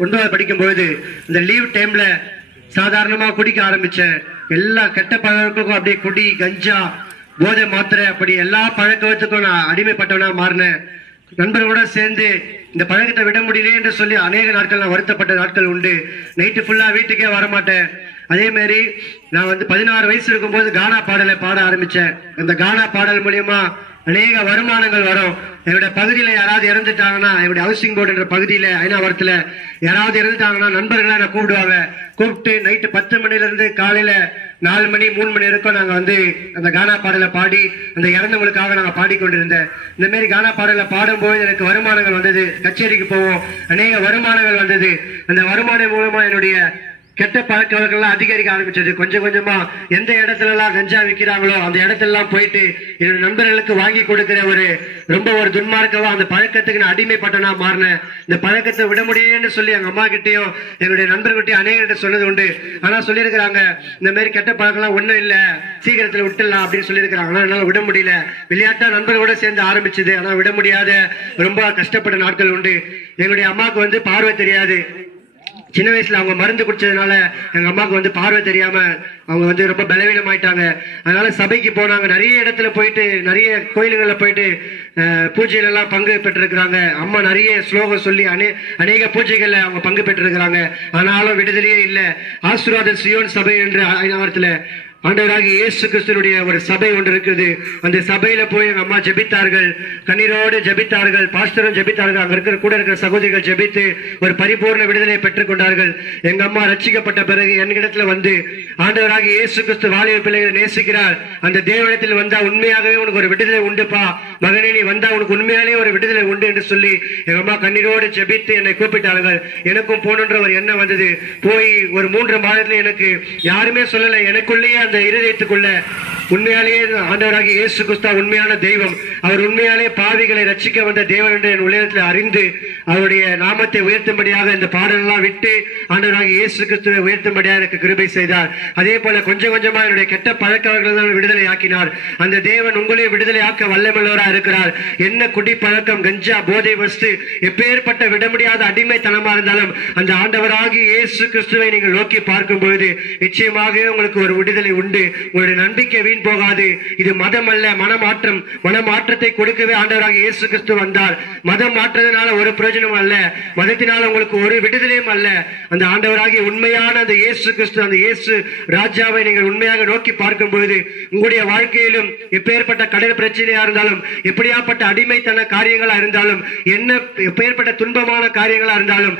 9வது படிக்கும்பொழுது இந்த லீவ் டைம்ல சாதாரணமா குடிக்க ஆரம்பிச்சேன். எல்லா கெட்ட பழக்கங்களுக்கும் அப்படியே குடி, கஞ்சா, போதை மாத்திரை, அப்படி எல்லா பழக்கத்துக்கும் நான் அடிமைப்பட்டவனா மாறினேன். நண்பர்களோட சேர்ந்து இந்த பழக்கத்தை விட முடியல என்று சொல்லி அநேக நாட்கள் நான் வருத்தப்பட்ட நாட்கள் உண்டு. நைட்டு ஃபுல்லா வீட்டுக்கே வரமாட்டேன். அதே மாதிரி நான் 16 வயசு இருக்கும்போது கானா பாடலை பாட ஆரம்பிச்சேன். அந்த கானா பாடல் மூலியமா அநேக வருமானங்கள் வரும். என்னுடைய பகுதியில யாராவது இறந்துட்டாங்கன்னா, என்னுடைய ஹவுசிங் போர்டு என்ற பகுதியில ஐநாவரத்துல யாராவது இறந்துட்டாங்கன்னா நண்பர்களா நான் கூப்பிடுவாங்க. கூப்பிட்டு நைட்டு 10 மணில இருந்து காலையில 4 மணி 3 மணி வரைக்கும் நாங்க அந்த கானா பாடலை பாடி அந்த இறந்தவங்களுக்காக நாங்க பாடிக்கொண்டிருந்தேன். இந்த மாதிரி கானா பாடலை பாடும்போது எனக்கு வருமானங்கள் வந்தது. கச்சேரிக்கு போவோம், அநேக வருமானங்கள் வந்தது. அந்த வருமானம் மூலமா என்னுடைய கெட்ட பழக்க வழக்கெல்லாம் அதிகரிக்க ஆரம்பிச்சது. கொஞ்சம் கொஞ்சமா எந்த இடத்துல எல்லாம் கஞ்சா விற்கிறாங்களோ அந்த இடத்துல எல்லாம் போயிட்டு என்னோட நண்பர்களுக்கு வாங்கி கொடுக்கிற ஒரு துன்மார்க்கவா அந்த பழக்கத்துக்கு நான் அடிமைப்பட்டனா மாறினேன். இந்த பழக்கத்தை விட முடியும்னு சொல்லி எங்க அம்மா கிட்டையும் என்னுடைய நண்பர்கிட்டையும் அநேகர்கிட்ட சொன்னது உண்டு. ஆனா சொல்லியிருக்கிறாங்க, இந்த மாதிரி கெட்ட பழக்கம்லாம் ஒண்ணும் இல்ல, சீக்கிரத்துல விட்டுலாம் அப்படின்னு சொல்லியிருக்கிறாங்க. ஆனா என்னால விட முடியல. விளையாட்டா நண்பர்களோட சேர்ந்து ஆரம்பிச்சது, ஆனா விட முடியாத ரொம்ப கஷ்டப்பட்ட நாட்கள் உண்டு. எங்களுடைய அம்மாவுக்கு பார்வை தெரியாது. சின்ன வயசுல அவங்க மருந்து குடிச்சதுனால எங்க அம்மாவுக்கு பார்வை தெரியாம அவங்க ரொம்ப பலவீனம் ஆயிட்டாங்க. அதனால சபைக்கு போனாங்க. நிறைய இடத்துல போயிட்டு, நிறைய கோயில்கள்ல போயிட்டு பூஜையில எல்லாம் பங்கு பெற்றிருக்கிறாங்க. அம்மா நிறைய ஸ்லோகம் சொல்லி அநேக பூஜைகள்ல அவங்க பங்கு பெற்றிருக்கிறாங்க. ஆனாலும் விடுதலையே இல்லை. ஆசீர்வாத சியோன் சபை என்று ஐநாவரத்துல ஆண்டவராக இயேசு கிறிஸ்துவினுடைய ஒரு சபை ஒன்று இருக்குது. அந்த சபையில போய் எங்க அம்மா ஜெபித்தார்கள், கண்ணீரோடு ஜெபித்தார்கள், பாஸ்டரும் ஜெபித்தார்கள், அங்க கூட இருக்கிற சகோதரிகள் ஜெபித்து ஒரு பரிபூர்ண விடுதலை பெற்றுக் கொண்டார்கள். எங்க அம்மா ரட்சிக்கப்பட்ட பிறகு என்கிடத்துல ஆண்டவராக இயேசு கிறிஸ்து வாலிப பிள்ளைகளை நேசிக்கிறார், அந்த தேவனிடத்தில் வந்தா உண்மையாகவே உனக்கு ஒரு விடுதலை உண்டுப்பா, மகனே நீ வந்தா உனக்கு உண்மையாலே ஒரு விடுதலை உண்டு என்று சொல்லி எங்க அம்மா கண்ணீரோடு ஜெபித்து என்னை கூப்பிட்டார்கள். எனக்கும் போகணுன்ற ஒரு எண்ணம் வந்தது. போய் ஒரு 3 மாதத்துல எனக்கு யாருமே சொல்லல, எனக்குள்ளேயே அந்த இருதயத்துக்குள்ள உண்மையாலேயே ஆண்டவராக இயேசு கிறிஸ்து உண்மையான தெய்வம், அவர் உண்மையாலே பாவிகளை ரட்சிக்க வந்த தேவன் என்று என் உள்ளத்தில் அறிந்து அவருடைய நாமத்தை உயர்த்தும்படியாக இந்த பாடலெல்லாம் விட்டு ஆண்டவராக இயேசு கிறிஸ்துவை உயர்த்தும்படியாக எனக்கு கிருபை செய்தார். அதே போல கொஞ்சம் கொஞ்சமா என்னுடைய கெட்ட பழக்கவர்கள் விடுதலை ஆக்கினார். அந்த தேவன் உங்களையும் விடுதலை ஆக்க வல்லமையுள்ளவரா இருக்கிறார். என்ன குடி பழக்கம், கஞ்சா, போதை வஸ்து, எப்பேற்பட்ட விட முடியாத அடிமைத்தனமா இருந்தாலும் அந்த ஆண்டவராக இயேசு கிறிஸ்துவை நீங்கள் நோக்கி பார்க்கும் பொழுது நிச்சயமாக உங்களுக்கு ஒரு விடுதலை உண்டு. உங்களுடைய நம்பிக்கை வீண் போகாது. இது மதம் அல்ல, மனமாற்றம். மனமாற்றத்தை கொடுக்கவே ஆண்டவராக இயேசு கிறிஸ்து வந்தார். மதம் மாற்றத்தினால ஒரு பிரயோஜனம் அல்ல, மதத்தினால உங்களுக்கு ஒரு விடுதலையும் அல்ல. அந்த ஆண்டவராகிய உண்மையான அந்த இயேசு கிறிஸ்து, அந்த இயேசு ராஜாவை நீங்கள் உண்மையாக நோக்கி பார்க்கும் பொழுது உங்களுடைய வாழ்க்கையிலும் எப்பேற்பட்ட கடன் பிரச்சனையா இருந்தாலும், எப்படியாப்பட்ட அடிமைத்தன காரியங்களா இருந்தாலும், என்ன எப்பேற்பட்ட துன்பமான காரியங்களா இருந்தாலும்,